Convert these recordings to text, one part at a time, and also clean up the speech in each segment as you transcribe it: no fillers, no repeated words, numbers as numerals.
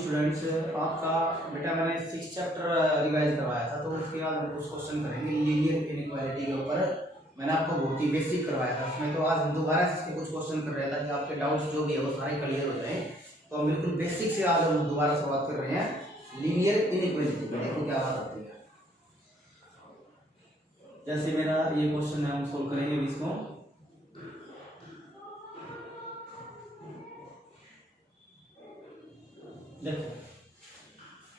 Students, आपका बेटा मैंने 6 चैप्टर रिवाइज करवाया था, तो उसके बाद हम कुछ क्वेश्चन करेंगे लीनियर इनइक्वालिटी के ऊपर। मैंने आपको बहुत ही बेसिक करवाया था उसमें, तो आज हम दोबारा से इसके कुछ क्वेश्चन कर रहे थे कि आपके डाउट्स जो भी है वो सारे क्लियर हो जाए। तो हम बिल्कुल बेसिक से आज हम दोबारा से बात कर रहे हैं लीनियर इनइक्वालिटी की। देखो क्या बात आती है। जैसे मेरा ये क्वेश्चन है, हम सोल्व करेंगे इसको। देखो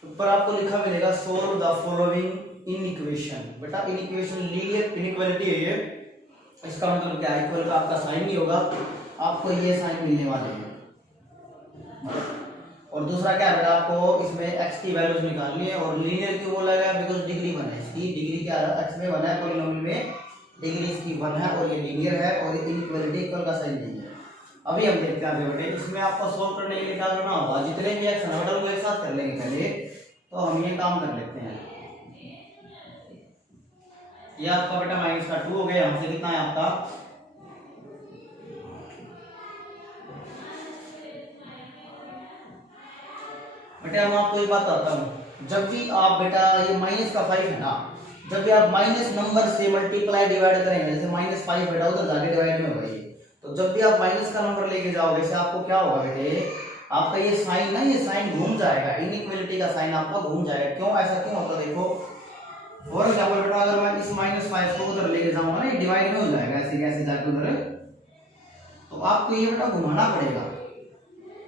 ऊपर आपको लिखा मिलेगा solve the following in equation. बेटा इन इक्वेशन लीनियर इनइक्वालिटी है ये। इसका मतलब क्या है, इक्वल का आपका साइन नहीं होगा, आपको ये साइन मिलने वाले हैं। और दूसरा क्या है बेटा, आपको इसमें x की वैल्यूज निकालनी है। और लीनियर क्यों बोला गया, बिकॉज डिग्री 1 है इसकी। डिग्री क्या है, x में 1 है, पॉलिनोमियल में डिग्री इसकी 1 है और ये लीनियर है और इनइक्वालिटी इक्वल का साइन नहीं है। अभी हम देखते हैं बेटे, इसमें आपको सोल्व करने के लिए क्या करना होगा, जितने भी एक्स नोडल को एक साथ कर लेंगे पहले। तो हम ये काम कर लेते हैं। ये आपका बेटा माइनस का 2 हो गया। हमसे कितना है आपका, बेटा हम आपको एक बात बताता हूँ, जब भी आप बेटा ये माइनस का 5 है ना, जब भी आप माइनस नंबर से मल्टीप्लाई डिवाइड करेंगे, जैसे -5 बेटा उधर जाके डिवाइड में होगा ये, तो जब भी आप माइनस का नंबर लेके जाओगे से आपको क्या होगा बेटे, आपका ये साइन ना, ये साइन घूम जाएगा, इनइक्वालिटी का साइन आपका घूम जाएगा। क्यों, ऐसा क्यों होता है देखो। फॉर एग्जांपल बेटा अगर मैं इस -5 को उधर लेके जाऊंगा ना, ये डिवाइड में हो जाएगा ऐसे कैसे जाके उधर, तो आपको ये बेटा घुमाना पड़ेगा,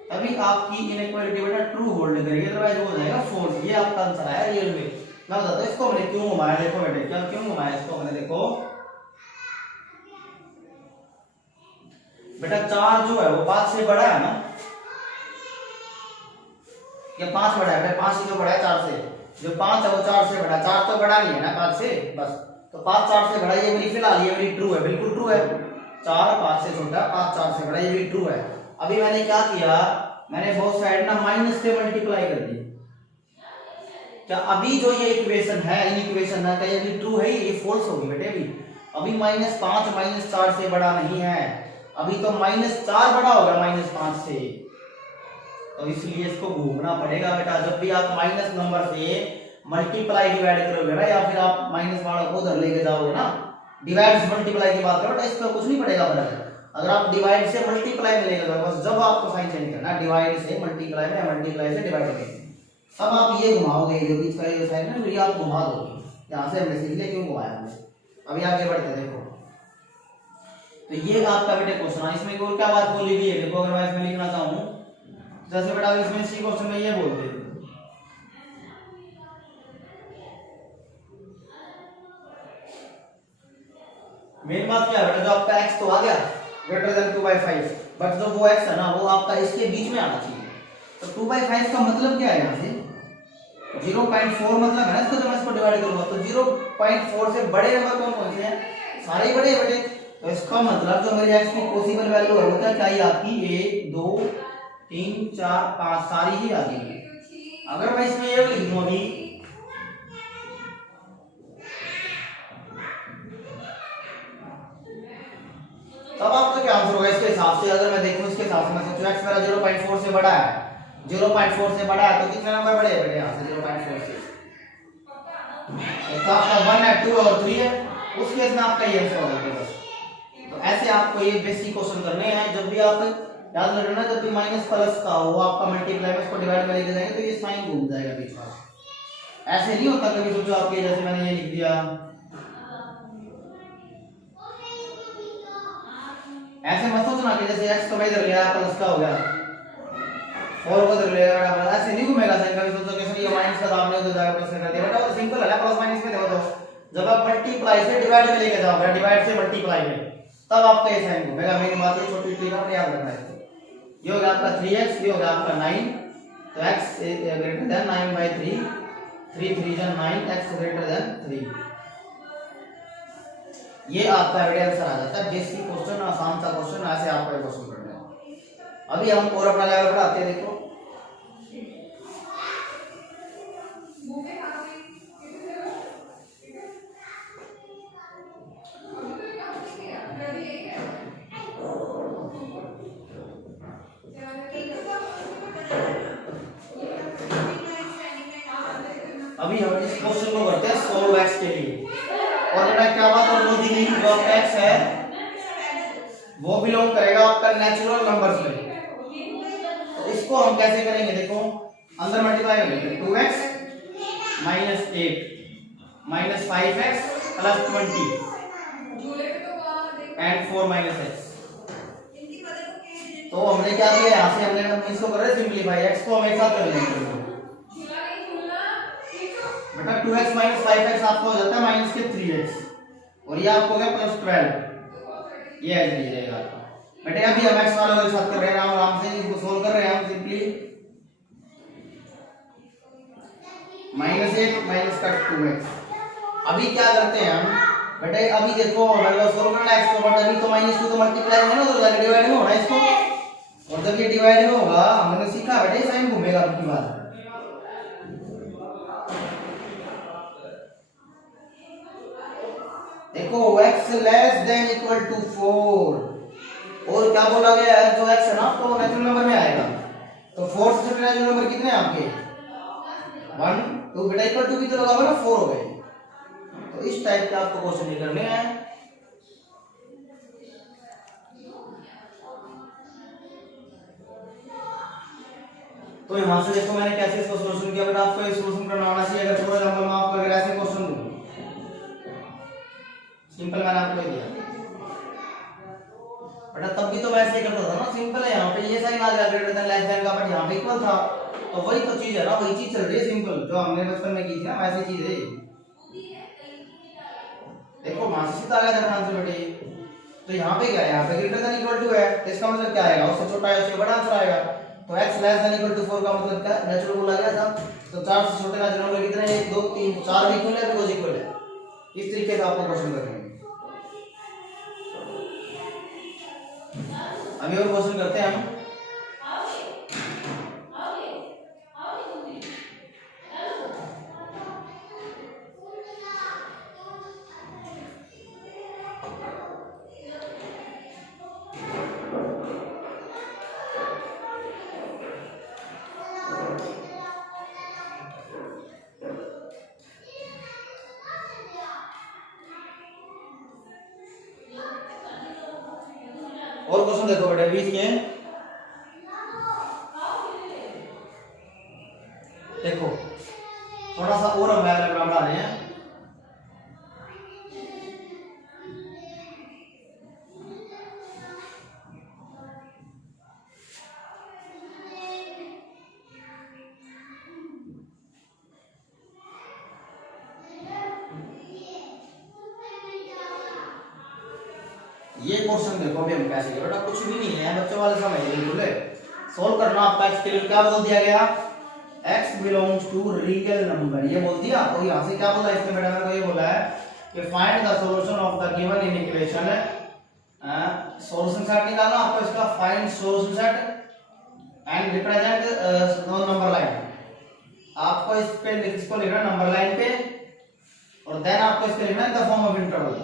तभी आपकी इनइक्वालिटी बेटा ट्रू होल्ड करेगी, अदरवाइज हो जाएगा फॉल्स। ये आपका आंसर है रियल में। मैं बताता हूं इसको मैंने क्यों घुमाया। देखो बेटे क्या क्यों घुमाया इसको मैंने, देखो बेटा 4 जो है वो 5 से बड़ा है ना, या 5 बड़ा है बेटा, 5 ही तो बड़ा है 4 से। जो 5 है वो 4 से बड़ा है, 4 तो बड़ा नहीं है ना 5 से, बस तो 5 4 से बड़ा। ये मेरी फिलहाल ये मेरी ट्रू है, बिल्कुल ट्रू है। 4 5 से छोटा, 5 4 से बड़ा, ये भी ट्रू है। अभी मैंने क्या किया, मैंने बोथ साइड ना माइनस से मल्टीप्लाई कर दी। क्या अभी जो ये इक्वेशन है, इन इक्वेशन है, क्या ये भी ट्रू है, ये फॉल्स होगी बेटे। अभी -5 -4 से बड़ा नहीं है, अभी तो -4 बड़ा होगा -5 से, तो इसलिए इसको घूमना पड़ेगा बेटा। जब भी आप माइनस नंबर से मल्टीप्लाई डिवाइड करोगे ना, या फिर आप माइनस वाला को उधर लेके जाओगे ना, डिवाइड से मल्टीप्लाई की बात करो तो इसका कुछ नहीं पड़ेगा फर्क। अगर आप डिवाइड से मल्टीप्लाई में लेके जाओगे, बस जब आपको साइन चेंज करना है डिवाइड से मल्टीप्लाई में, मल्टीप्लाई से डिवाइड में, तब आप ये घुमाओगे, जो बीच का ये साइन है ये आप घुमा दोगे। यहाँ से हमने सीख लिया क्यों घुमाया हमने। अभी आगे बढ़ते देखो, तो ये आपका बेटे क्वेश्चन है। इसमें और क्या बात बोली हुई है देखो, अगर मैं इसमें लिखना चाहूँ, जैसे बेटा इसमें सी क्वेश्चन में ये बोलते हैं, मेन बात क्या है बेटा, जो आपका x तो आ गया ग्रेटर देन 2/5, बट जो वो x है ना वो आपका इसके बीच में आना चाहिए। तो 2/5 का मतलब क्या है, यहाँ से 0.4 मतलब है ना इसको, जब मैं इसको डिवाइड करूंगा तो 0.4 से बड़े नंबर कौन कौन से हैं, सारे ही बड़े बेटे। तो इसका मतलब जो मेरी x की पॉसिबल वैल्यू है वो क्या चाहिए आपकी, 1 2 3 4 5 सारी ही आ जाएगी। अगर मैं इसमें ये लिख दूं अभी, तब आपका क्या आंसर होगा इसके हिसाब से। अगर मैं देखूं इसके हिसाब से, मैं सोचूं x मेरा 0.4 से बड़ा है, 0.4 से बड़ा है, तो कितने नंबर बड़े हैं बेटे यहाँ से 0.4 से, तो आपका 1 है 2 और 3 है, उस केस में आपका ये आंसर होगा बस। तो ऐसे आपको ये बेसिक क्वेश्चन करने हैं। जब भी आप याद रखना, जब भी माइनस प्लस का हो आपका मल्टीप्लाई में, इसको डिवाइड में लेके जाएंगे तो ये साइन घूम जाएगा बीच में। ऐसे नहीं होता कभी सोचो आपके, जैसे मैंने ये लिख दिया, ऐसे मत सोचना कि जैसे x को इधर लिया प्लस का हो गया, 4 को इधर लिया, ऐसे नहीं घूमेगा साइन। कभी सोचो कि सर ये माइनस का आपने उधर जाकर प्लस कर दिया, बेटा वो सिंपल है, प्लस माइनस में देखो। तो जब आप मल्टीप्लाई से डिवाइड में लेके जाओगे, डिवाइड से मल्टीप्लाई में, तब आपका ये साइन घूमेगा। मेरी बात ये छोटी ट्रिक है, याद रखना है। ये होगा आपका 3x, ये होगा आपका 9, तो x ग्रेटर देन 9/3, 3 3 जा 9, x ग्रेटर देन 3। ये आपका आंसर आ जाता है। बेसिक क्वेश्चन, आसान सा क्वेश्चन, ऐसे आपका क्वेश्चन करना है। अभी हम और अपना लेवल बढ़ाते हैं। देखो है वो बिलोंग करेगा आपका नेचुरल नंबर्स में। तो इसको हम कैसे करेंगे, देखो अंदर मल्टीप्लाई करेंगे 2x minus 8 minus 5x plus 20 and 4 minus x। तो हमने क्या किया, यहाँ से हमने इसको कर रहे सिंपलीफाई, x को हम एक साथ कर लेंगे बेटा। 2x माइनस 5x आपको हो जाता है माइनस के 3x और ये आपको हो गया प्लस 12, ये ऐसे जाएगा बेटे। अभी हम x वालों के साथ कर रहे हैं, आराम से इसको सोल्व कर रहे हैं हम सिंपली। -8 माइनस का 2x। अभी क्या करते हैं हम बेटे, अभी देखो हमारे सोल्व करना है x को, बट अभी तो -2 तो मल्टीप्लाई में ना, तो डिवाइड में होना है इसको, और जब ये डिवाइड में होगा हमने सीखा बेटे साइन घूमेगा आपकी बात। देखो x less than equal to 4, और क्या बोला गया है, जो x है ना तो नेचुरल नंबर में आएगा। तो 4 से छोटे नेचुरल नंबर कितने हैं आपके 1 2 बेटा, इक्वल टू भी तो लगा हुआ ना 4 हो गए। तो इस टाइप के आपको क्वेश्चन ही करने हैं। तो यहां से देखो मैंने कैसे इसको सॉल्यूशन किया बेटा, आपको ये सॉल्यूशन करना आना चाहिए। अगर फॉर एग्जांपल मैं आपको अगर ऐसे क्वेश्चन दूं, सिंपल मैंने आपको दिया बेटा, तब भी तो वैसे ही करता था ना, सिंपल है। यहाँ पे ये साइन आ गया ग्रेटर देन लेस देन का, बट यहाँ पे इक्वल था, तो वही तो चीज है ना, वही चीज चल रही है सिंपल, जो हमने बचपन में की थी ना, वैसी चीज है। देखो वहां से सीधा आ गया था आंसर बेटे। तो यहाँ पे क्या है, यहाँ पे ग्रेटर देन इक्वल टू है, तो इसका मतलब क्या आएगा, उससे छोटा है उससे बड़ा आंसर आएगा। तो x less than equal to 4 का मतलब क्या, नेचुरल बोला गया था। तो 4 से छोटे नेचुरल नंबर कितने हैं, 1 2 3 4 भी इक्वल है, बिकॉज़ इक्वल है। इस तरीके से आपको क्वेश्चन करना है। अभी और क्वेश्चन करते हैं हम। और क्वेश्चन देखो बेटा 20 के, देखो थोड़ा सा और हम डायग्राम बना रहे हैं। ये क्वेश्चन देखो अभी हम कैसे बेटा, कुछ भी नहीं है बच्चों वाले समझ बिल्कुल सोल्व करना। आपका x के लिए क्या बोल दिया गया, x belongs to real number, ये बोल दिया। और यहाँ से क्या बोला इसमें बेटा, मेरे को ये बोला है कि find the solution of the given equation. Solution set निकालना आपको इसका, find solution set and represent number line. आपको इस पे इसको लिखना नंबर लाइन पे, और देन आपको इसको लिखना in the form of interval.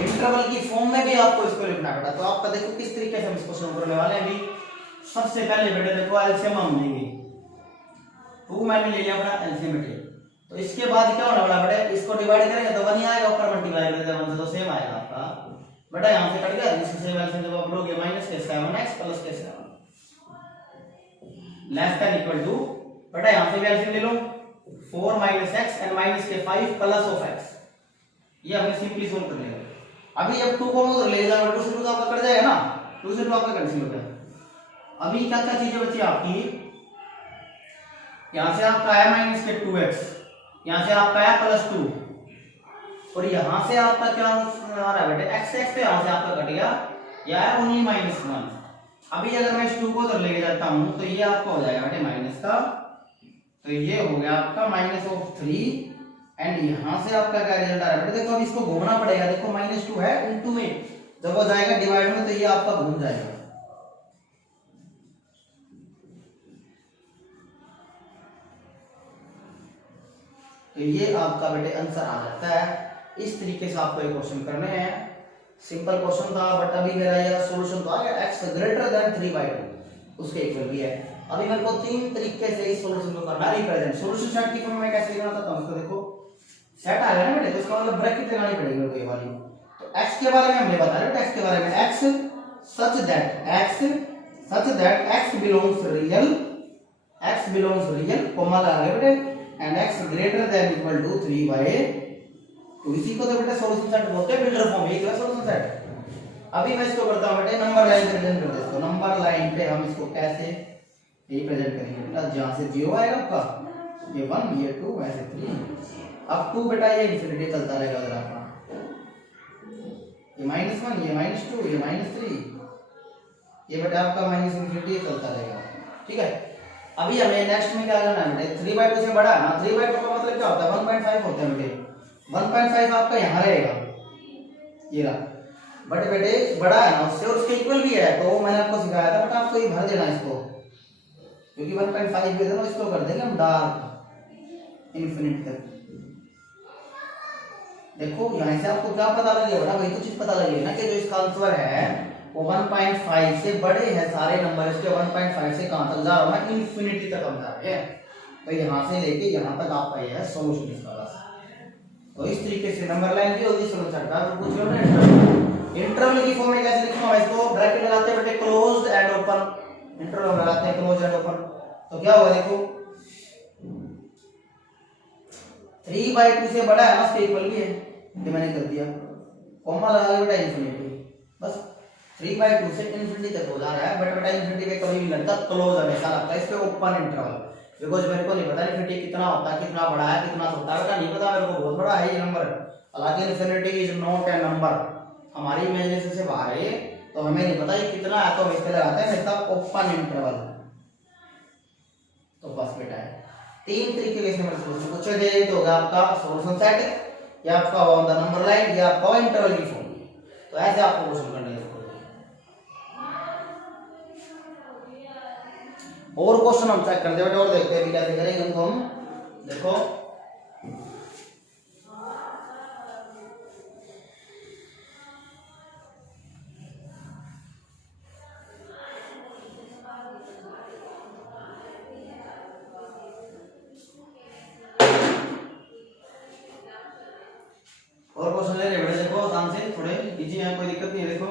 Interval की फॉर्म में भी आपको इसको लिखना बेटा। तो आपका देखो किस तरीके से हम इसको सॉल्व करने वाले हैं। अभी सबसे पहले बेटे देखो एलसीएम हम लेंगे, 2 मैंने ले लिया अपना एलसीएम बेटे। तो इसके बाद क्या होने वाला बेटे, इसको डिवाइड करेंगे तो 1 ही आएगा, ऊपर मल्टीप्लाई करेंगे 1 से तो सेम आएगा आपका बेटा। यहां से कट गया, इससे सेम एलसीएम जब आप लोगे माइनस के 7x प्लस के 7 लेस देन इक्वल टू बेटा, यहां से भी एलसीएम ले लो 4 माइनस x एंड माइनस के 5 प्लस ऑफ x। ये हमने सिंपली सोल्व कर लिया। अभी जब 2 को उधर ले जाओ 2 से 2 आपका कट जाएगा ना, 2 से 2 आपका कैंसिल हो गया। अभी क्या क्या चीजें बची आपकी, यहां से आपका है माइनस के 2x, यहां से आपका है प्लस 2, और यहां से आपका क्या आ रहा है बेटे x x, तो यहां से आपका कट गया, यह है ओनली -1। अभी अगर मैं इस 2 को उधर लेके जाता हूं तो ये आपका हो जाएगा बेटे माइनस का, तो ये हो गया आपका -3 एंड यहां से आपका क्या रिजल्ट आ रहा है बेटे, देखो अब इसको घूमना पड़ेगा। देखो -2 है इनटू में, जब वो जाएगा डिवाइड में तो ये आपका घूम जाएगा। तो ये आपका बेटे आंसर आ जाता है। इस तरीके से आपको ये क्वेश्चन करने हैं। सिंपल क्वेश्चन था, बट अभी मेरा ये सॉल्यूशन तो आ गया, x ग्रेटर देन 3/2 उसके इक्वल भी है। अभी मेरे को तीन तरीके से इस सॉल्यूशन को करना रिप्रेजेंट। सॉल्यूशन सेट की फॉर्म में कैसे लिखना था इसको देखो, सेट आ गया ना बेटे, तो इसका मतलब ब्रैकेट लगानी पड़ेगी मेरे को ये वाली। तो x के बारे में हमने बता रहे हैं, x के बारे में x such that x belongs real comma लगा ले बेटे, and x greater than equal to 3/2। इसी को तो बेटे सॉल्यूशन सेट बोलते हैं, बिल्डर फॉर्म, यही तो है सॉल्यूशन सेट। अभी मैं इसको करता हूं बेटे नंबर लाइन पे प्रेजेंट करते हैं इसको। नंबर लाइन पे हम इसको कैसे रिप्रेजेंट करेंगे बेटा, जहां से 0 आएगा आपका, ये 1 ये 2 ऐसे 3 अब 2 बेटा ये इंफिनिटी चलता रहेगा अगर आपका, ये -1 ये -2 ये -3 ये बेटा आपका माइनस इंफिनिटी चलता रहेगा। ठीक है, अभी हमें नेक्स्ट में क्या करना है बेटे, 3/2 से बड़ा है ना, 3/2 का मतलब क्या होता है, 1.5 होता है बेटे। 1.5 आपका यहाँ रहेगा, ये रहा, बट बेटे बड़ा है ना उससे और उसके इक्वल भी है, तो मैंने आपको सिखाया था, बट आपको ये भर देना इसको, क्योंकि 1.5 भी है ना, इसको कर देंगे हम डार्क इन्फिनिटी तक। देखो यहाँ से आपको क्या पता लगेगा, वही तो चीज पता लगेगी ना कि जो इसका आंसर है वो 1.5 से बड़े हैं सारे नंबर, इसके 1.5 से कहां तक जा रहा है, इन्फिनिटी तक हम जा रहे हैं। तो यहाँ से लेके यहाँ तक आपका ये है सॉल्यूशन इसका बस। तो इस तरीके से नंबर लाइन भी होगी सॉल्यूशन का। तो पूछ लो ना इंटरवल की फॉर्म में कैसे लिखूंगा, इसको ब्रैकेट लगाते हैं बेटे, क्लोज्ड एंड ओपन, इंटरवल लगाते हैं क्लोज एंड ओपन। तो क्या होगा देखो, 3/2 से बड़ा है ना, उसके इक्वल भी है, ये मैंने कर दिया, कॉमा लगा के बेटा इन्फिनिटी, बस 3/2 से इन्फिनिटी तक हो जा रहा है, बट बेटा इन्फिनिटी पे कभी भी लगता क्लोज हमेशा लगता है, इस पे ओपन इंटरवल, बिकॉज़ मेरे को नहीं पता इन्फिनिटी कितना होता है, कितना बड़ा है कितना छोटा है, नहीं पता मेरे को, बहुत बड़ा है ये नंबर। हालांकि infinity is not a number, हमारी इमेजिनेशन से बाहर है, तो हमें नहीं पता ये कितना है, तो हम इस पे लगाते हैं हमेशा ओपन इंटरवल। तो बस बेटा है तीन तरीके के इसमें सॉल्यूशन पूछे गए, तो होगा आपका सॉल्यूशन सेट, या आपका ऑन द नंबर लाइन, या आपका इंटरवल की फॉर्म। तो ऐसे आपको क्वेश्चन करने हैं। और क्वेश्चन हम चेक करते हैं और देखते हैं कैसे करेंगे उनको हम। देखो और क्वेश्चन ले रहे बेटे, देखो आसान से, थोड़े इजी हैं, कोई दिक्कत नहीं है। देखो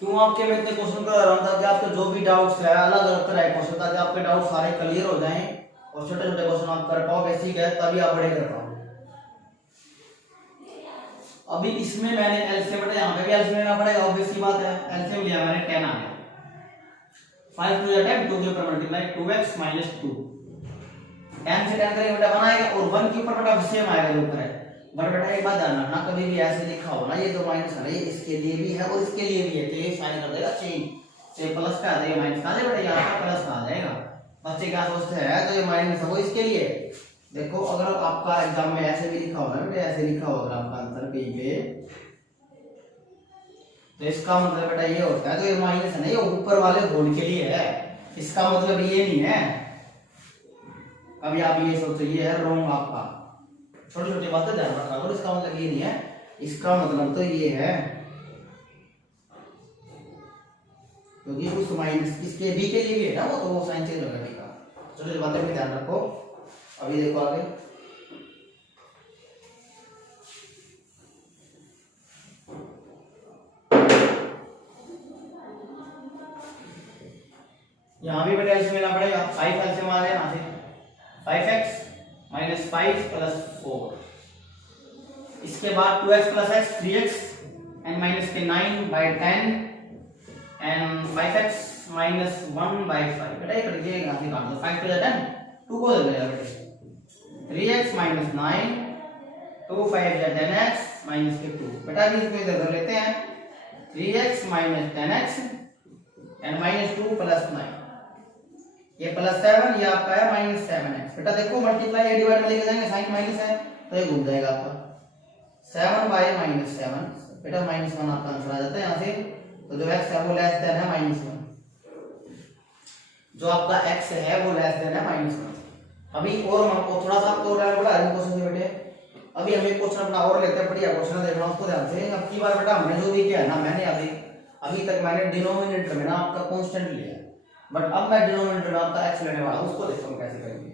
क्यों आपके मैं इतने क्वेश्चन कर रहा हूं, ताकि आपके जो भी डाउट्स है अलग अलग तरह के क्वेश्चन, ताकि आपके डाउट सारे क्लियर हो जाएं और छोटे छोटे क्वेश्चन आप कर पाओ, बेसिक है तभी आप बड़े कर पाओ। अभी इसमें मैंने एलसीएम बेटा, यहाँ पे भी एलसीएम लेना पड़ेगा, ऑब्वियस सी बात है। एलसीएम लिया मैंने 10 आ गया, 5 2 10, 2 के ऊपर मल्टीप्लाई 2x - 2, 10 से 10 करेंगे बेटा बनाएगा, और 1 के ऊपर बेटा सेम आएगा जो ऊपर है। बट बेटा एक बात ध्यान रखना, कभी भी ऐसे लिखा हो ना, ये दो माइनस है, ये इसके लिए भी है और इसके लिए भी है, तो ये साइन कर देगा चेंज, तो ये प्लस का आ जाएगा माइनस का आ जाएगा बेटा, यहाँ का प्लस का आ जाएगा। बच्चे क्या सोचते हैं, तो ये माइनस है वो इसके लिए। देखो अगर आपका एग्जाम में ऐसे भी लिखा होगा बेटा, ऐसे लिखा होगा आपका आंसर कहीं पे, तो इसका मतलब बेटा ये होता है, तो ये माइनस है ना, ये ऊपर वाले होल के लिए है, इसका मतलब ये नहीं है। अभी आप ये सोचो, ये है रॉन्ग आपका, छोटी छोटी बातें ध्यान रखा करो, इसका मतलब ये नहीं है, इसका मतलब तो ये है, क्योंकि उस माइनस इसके बी के लिए भी है ना, वो तो वो साइन चेंज होगा, ठीक है। छोटी छोटी बातें भी ध्यान रखो। अभी देखो आगे, यहाँ भी बेटा एलसीएम लेना पड़ेगा, 5 एलसीएम आ गया यहाँ से, 5x - 5 + 4, इसके बाद 2x + x 3x and -9/10 and 5x - 1/5। बेटा ये कट गया, यहाँ से काट दो, 5 + 10 2 को दे देगा बेटा, 3x - 9 2 5 = 10x -2। बेटा भी इसको इधर कर लेते हैं, 3x - 10x and -2 + 9, ये +7, ये आपका है -7x। बेटा देखो मल्टीप्लाई या डिवाइड में लेके जाएंगे, साइन माइनस है तो ये घूम जाएगा आपका 7/-7। बेटा -1 आपका आंसर आ जाता है यहाँ से। तो जो x है वो लेस देन है -1, जो आपका x है वो लेस देन है -1। अभी और हम आपको थोड़ा सा आपको और बड़ा क्वेश्चन से बेटे, अभी हम एक क्वेश्चन अपना और लेते हैं, बढ़िया क्वेश्चन देखना उसको ध्यान से। अब की बार बेटा हमने जो भी किया है ना, मैंने अभी तक मैंने डिनोमिनेटर में ना आपका कांस्टेंट लिया, बट अब मैं डिनोमिनेटर में आपका x लेने वाला हूं, उसको देखो हम कैसे करेंगे।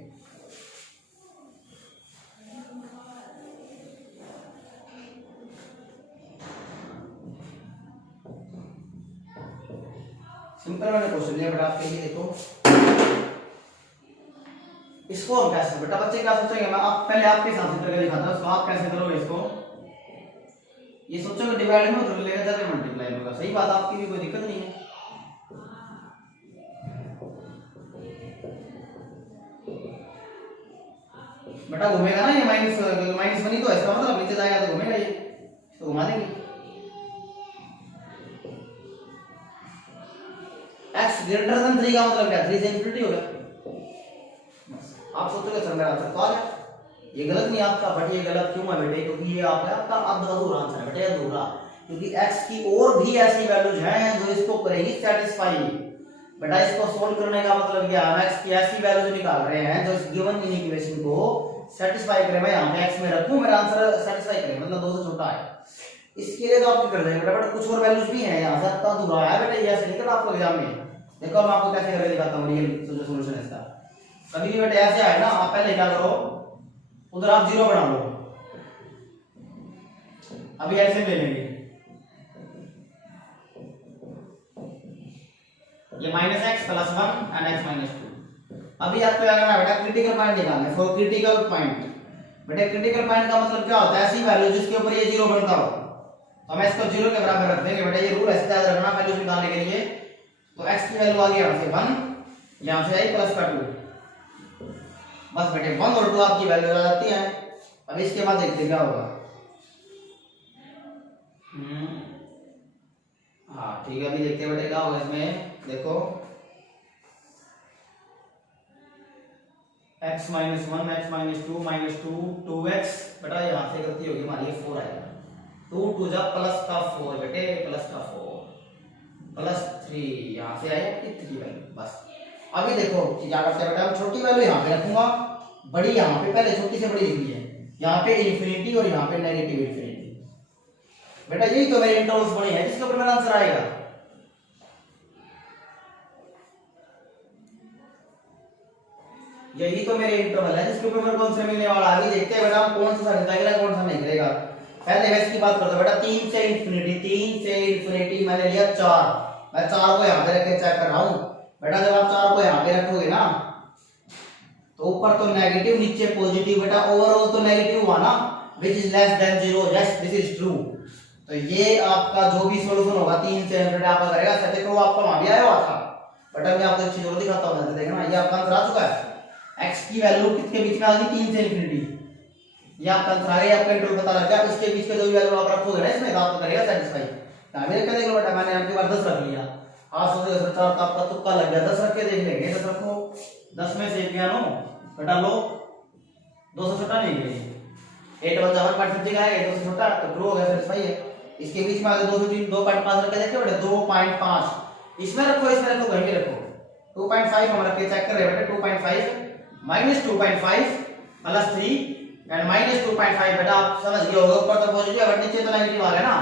सिंपल मैंने क्वेश्चन लिया बेटा आपके लिए, देखो इसको हम कैसे, बेटा बच्चे क्या सोचेंगे, मैं आप पहले आपके हिसाब से करके दिखाता हूं, उसको आप कैसे करोगे इसको। ये सोचोगे डिवाइड में उधर लेगा जाके मल्टीप्लाई में होगा, सही बात, आपकी भी कोई दिक्कत नहीं है। बेटा घूमेगा ना ये -1 ही तो है, इसका मतलब नीचे जाएगा तो घूमेगा, ये तो घुमा देंगे। x ग्रेटर देन 3 का मतलब क्या, 3 से इंफिनिटी हो गया। आप सोचोगे सर मेरा आंसर तो आ गया, ये गलत नहीं आपका, बट ये गलत क्यों है बेटे, क्योंकि ये आपका अधूरा आंसर है बेटे, अधूरा, क्योंकि x की और भी ऐसी वैल्यूज हैं जो इसको करेगी सेटिस्फाई। बेटा इसको सोल्व करने का मतलब क्या है, x की ऐसी वैल्यूज निकाल रहे हैं जो इस गिवन इक्वेशन को सेटिस्फाई करे। मैं यहां पे x में रखूं, मेरा आंसर सेटिस्फाई करे, मतलब 2 से छोटा है, इसके लिए तो आप कर देंगे बेटा। बट कुछ और वैल्यूज भी हैं यहां से, आपका अधूरा है बेटा, ये ऐसे निकल आपको एग्जाम में। देखो मैं आपको कैसे करके दिखाता हूं रियल सॉल्यूशन इसका। कभी भी बेटा ऐसे आए ना, आप पहले क्या करो, उधर आप 0 बना लो, अभी ऐसे ले लेंगे, ये -x + 1 and x - 2। अभी आपको क्या करना है बेटा, क्रिटिकल पॉइंट निकालना है। फॉर क्रिटिकल पॉइंट, बेटा क्रिटिकल पॉइंट का मतलब क्या होता है, ऐसी वैल्यू जिसके ऊपर ये 0 बनता हो, तो हम इसको 0 के बराबर रख देंगे बेटा, ये रूल ऐसे याद रखना वैल्यूज निकालने के लिए। तो x की वैल्यू आ गई यहां से 1, यहां से आई +2, बस बेटे 1 और 2 आपकी वैल्यू आ जाती है। अब इसके बाद देखते क्या होगा। हाँ ठीक है, अभी देखते हैं बेटे क्या होगा इसमें। देखो x - 1 x - 2 -2 2x, बेटा यहाँ से गलती होगी हमारी, 4 आएगा, 2 2 जा +4 बेटे, +4 +3, यहाँ से आएगा 3 वैल्यू। बस अभी देखो क्या करते हैं बेटा, हम छोटी वैल्यू यहाँ पे रखूंगा, बड़ी यहाँ पे, पहले छोटी से बड़ी लिखी है, यहाँ पे इन्फिनिटी और यहाँ पे नेगेटिव इन्फिनिटी। बेटा यही तो मेरे इंटरवल्स बने हैं जिसके ऊपर मेरा आंसर आएगा। यही तो मेरे इंटरवल है जिसके ऊपर मेरे को आंसर मिलने वाला है। अभी देखते हैं बेटा हम कौन सा निकलेगा कौन सा नहीं निकलेगा। पहले मैं इसकी बात करता हूं बेटा, 3 से इन्फिनिटी मैंने लिया 4, मैं 4 को यहाँ पे रख के चेक कर रहा हूँ। बेटा जब आप 4 को यहाँ पे रखोगे ना, तो ऊपर तो नेगेटिव नीचे पॉजिटिव, बेटा ओवरऑल तो नेगेटिव हुआ ना, which is less than 0, yes this is true. तो ये आपका जो भी सॉल्यूशन होगा 3 से इन्फिनिटी आपका करेगा, सर देखो आपका वहां भी आया हुआ था, बट अभी आपको एक चीज और दिखाता हूं, देखना ये आपका आंसर आ चुका है। x की वैल्यू किसके बीच में आ गई, 3 से इन्फिनिटी, ये आपका आंसर आ गया, आपका इंटरवल पता लग गया। इसके बीच में जो भी वैल्यू आप रखोगे ना इसमें, तो आपको करेगा सेटिस्फाई। यहां मेरे क्या देख लो बेटा, मैंने आपके बार 10 रख लिया, आप सोचोगे सर 4 तो आपका तुक्का लग गया, 10 रख के देख लेंगे, 10 रखो, 10 में से 1 गया नो बेटा, लो 2 से छोटा नहीं गया, 8 बचा 1.50 आएगा, 2 से छोटा तो ट्रू हो गया, सेटिस्फाई है। इसके बीच में आगे 2 से 3 2.5 रख के देखते बेटा, 2.5 इसमें रखो, इसमें रखो, कहीं भी रखो, 2.5 हम रख के चेक कर रहे हैं बेटा, 2.5 -2.5 +3 एंड -2.5 बेटा आप समझ गए होगा, ऊपर तो पॉजिटिव है बट नीचे तो नेगेटिव आ गया ना,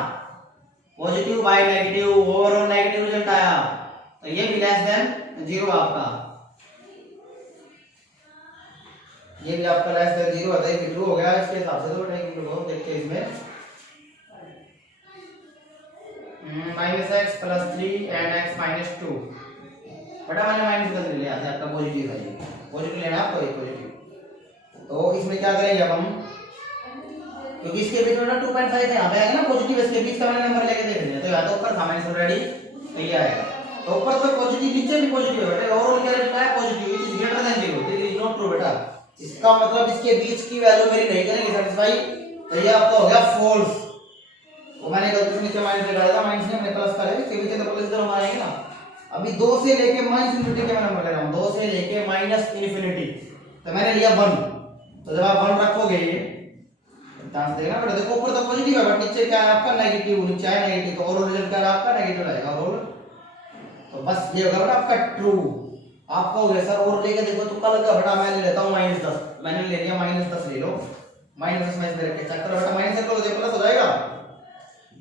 positive by negative, overall negative result आया, तो ये भी लेस देन 0 आपका, ये भी आपका लेस देन 0 होता है, ये ट्रू हो गया इसके हिसाब से। तो बेटा एक मिनट देखते हैं इसमें, -x + 3 एंड x - 2, बेटा मैंने माइनस कर लिया है, आपका पॉजिटिव है, पॉजिटिव लेना आपको, एक पॉजिटिव। तो इसमें क्या करेंगे अब हम, क्योंकि इसके बीच में 2.5 है, यहाँ पे आएगा ना पॉजिटिव, इसके बीच का मैंने नंबर लेके देख लिया, तो यहाँ तो ऊपर था माइनस ऑलरेडी, तो ये आएगा, तो ऊपर तो पॉजिटिव नीचे भी पॉजिटिव है बेटा, ओवरऑल क्या लिखा है positive, which is greater than 0, this is not true बेटा। इसका मतलब इसके बीच की वैल्यू मेरी नहीं करेंगे सेटिस्फाई, तो ये आपका हो गया फॉल्स। वो मैंने गलती से नीचे माइनस लगा दिया, माइनस नहीं मैंने प्लस कर लिया, इसके बीच तो प्लस इधर आएंगे ना, अभी 2 से लेके माइनस इन्फिनिटी के मैं नंबर ले रहा हूँ, 2 से लेके माइनस इन्फिनिटी, तो मैंने लिया 1। तो जब आप 1 रखोगे ये चांस देखना बेटा, देखो ऊपर तो पॉजिटिव है बट नीचे क्या है आपका नेगेटिव, नीचे है नेगेटिव, तो ओवरऑल रिजल्ट क्या है आपका नेगेटिव आएगा ओवरऑल। तो बस ये होगा बेटा आपका ट्रू। आप कहोगे सर और लेके देखो तो कल का बेटा मैं ले लेता हूँ -10, मैंने ले लिया -10 ले लो, -10 में इसमें रख के चेक करो बेटा, माइनस करो देखो प्लस हो जाएगा,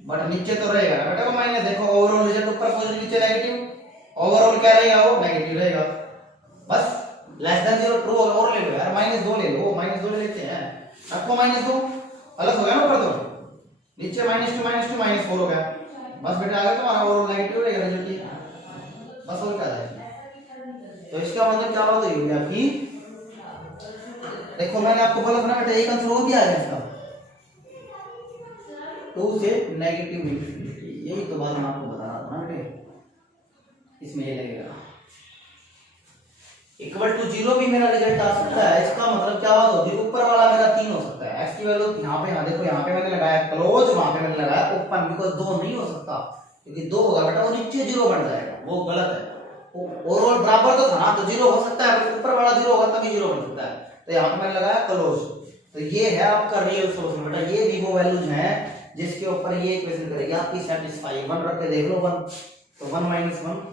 बट नीचे तो रहेगा ना बेटा वो माइनस। देखो ओवरऑल रिजल्ट ऊपर पॉजिटिव नीचे नेगेटिव, ओवरऑल क्या रहेगा वो नेगेटिव रहेगा। बस लेस देन 0 ट्रू होगा, और ले लो यार -2 ले लो, -2 ले लेते हैं, आपको -2 प्लस हो गया ना ऊपर, तो नीचे -2 -4 हो गया, बस बेटा आ गया तुम्हारा ओवरऑल नेगेटिव रहेगा रिजल्ट ये, बस और क्या है। तो इसका मतलब क्या बात हुई होगी आपकी, देखो मैंने आपको बोला ना बेटा एक आंसर हो गया है इसका, 2 से नेगेटिव इन्फिनिटी, यही तो बात मैं आपको बता रहा था ना बेटे, इसमें ये लगेगा इक्वल टू 0 भी मेरा रिजल्ट आ सकता है। इसका मतलब क्या बात होगी, ऊपर वाला मेरा 3 हो सकता है, x की वैल्यू यहाँ पे, यहाँ देखो यहाँ पे मैंने लगाया क्लोज, वहां पे मैंने लगाया ओपन, बिकॉज़ 2 नहीं हो सकता, क्योंकि 2 होगा बेटा वो नीचे 0 बन जाएगा, वो गलत है। ओवरऑल बराबर तो था ना, तो 0 हो सकता है, ऊपर वाला 0 होगा तभी 0 बन सकता है, तो यहाँ पे मैंने लगाया क्लोज। तो ये है आपका रियल सोल्यूशन बेटा, ये भी वो वैल्यूज हैं जिसके ऊपर ये इक्वेशन करेगी आपकी सेटिस्फाई। 1 रख के देख लो 1, तो 1 - 1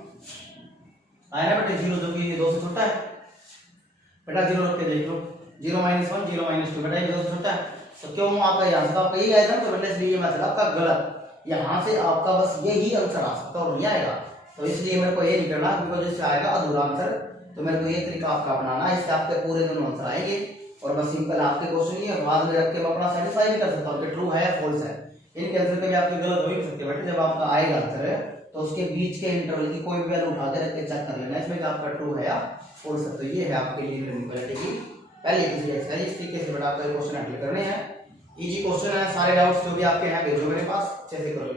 आया ना बेटे, 0 जो कि 2 से छोटा है बेटा, 0 रख के देख लो, 0 - 1 0 - 2 बेटा ये 2 से छोटा है, तो क्यों आपका यहाँ से तो आपका यही आएगा, तो बेटा इसलिए ये मेथड आपका गलत, यहाँ से आपका बस यही आंसर आ सकता है और नहीं आएगा, तो इसलिए मेरे को ये नहीं करना, बिकॉज इससे आएगा अधूरा आंसर, तो मेरे को ये तरीका आपका अपनाना है, इससे आपके पूरे दोनों आंसर आएंगे, और बस सिंपल आपके क्वेश्चन ही है, बाद में रख के मैं अपना सेटिस्फाई भी कर सकता हूँ कि ट्रू है या फॉल्स है। इनके आंसर कभी आपके गलत हो ही नहीं सकते बेटे, जब आपका आएगा आंसर तो उसके बीच के इंटरवल की कोई भी वैल्यू उठा के रख के चेक कर लेना इसमें कि आपका ट्रू है या फॉल्स है। तो ये है आपके लिए इक्वालिटी की पहली एक्सरसाइज। इस तरीके से बेटा आपको क्वेश्चन हैंडल करने हैं, इजी क्वेश्चन है, सारे डाउट्स जो भी आपके हैं भेजो मेरे पास, अच्छे से करो।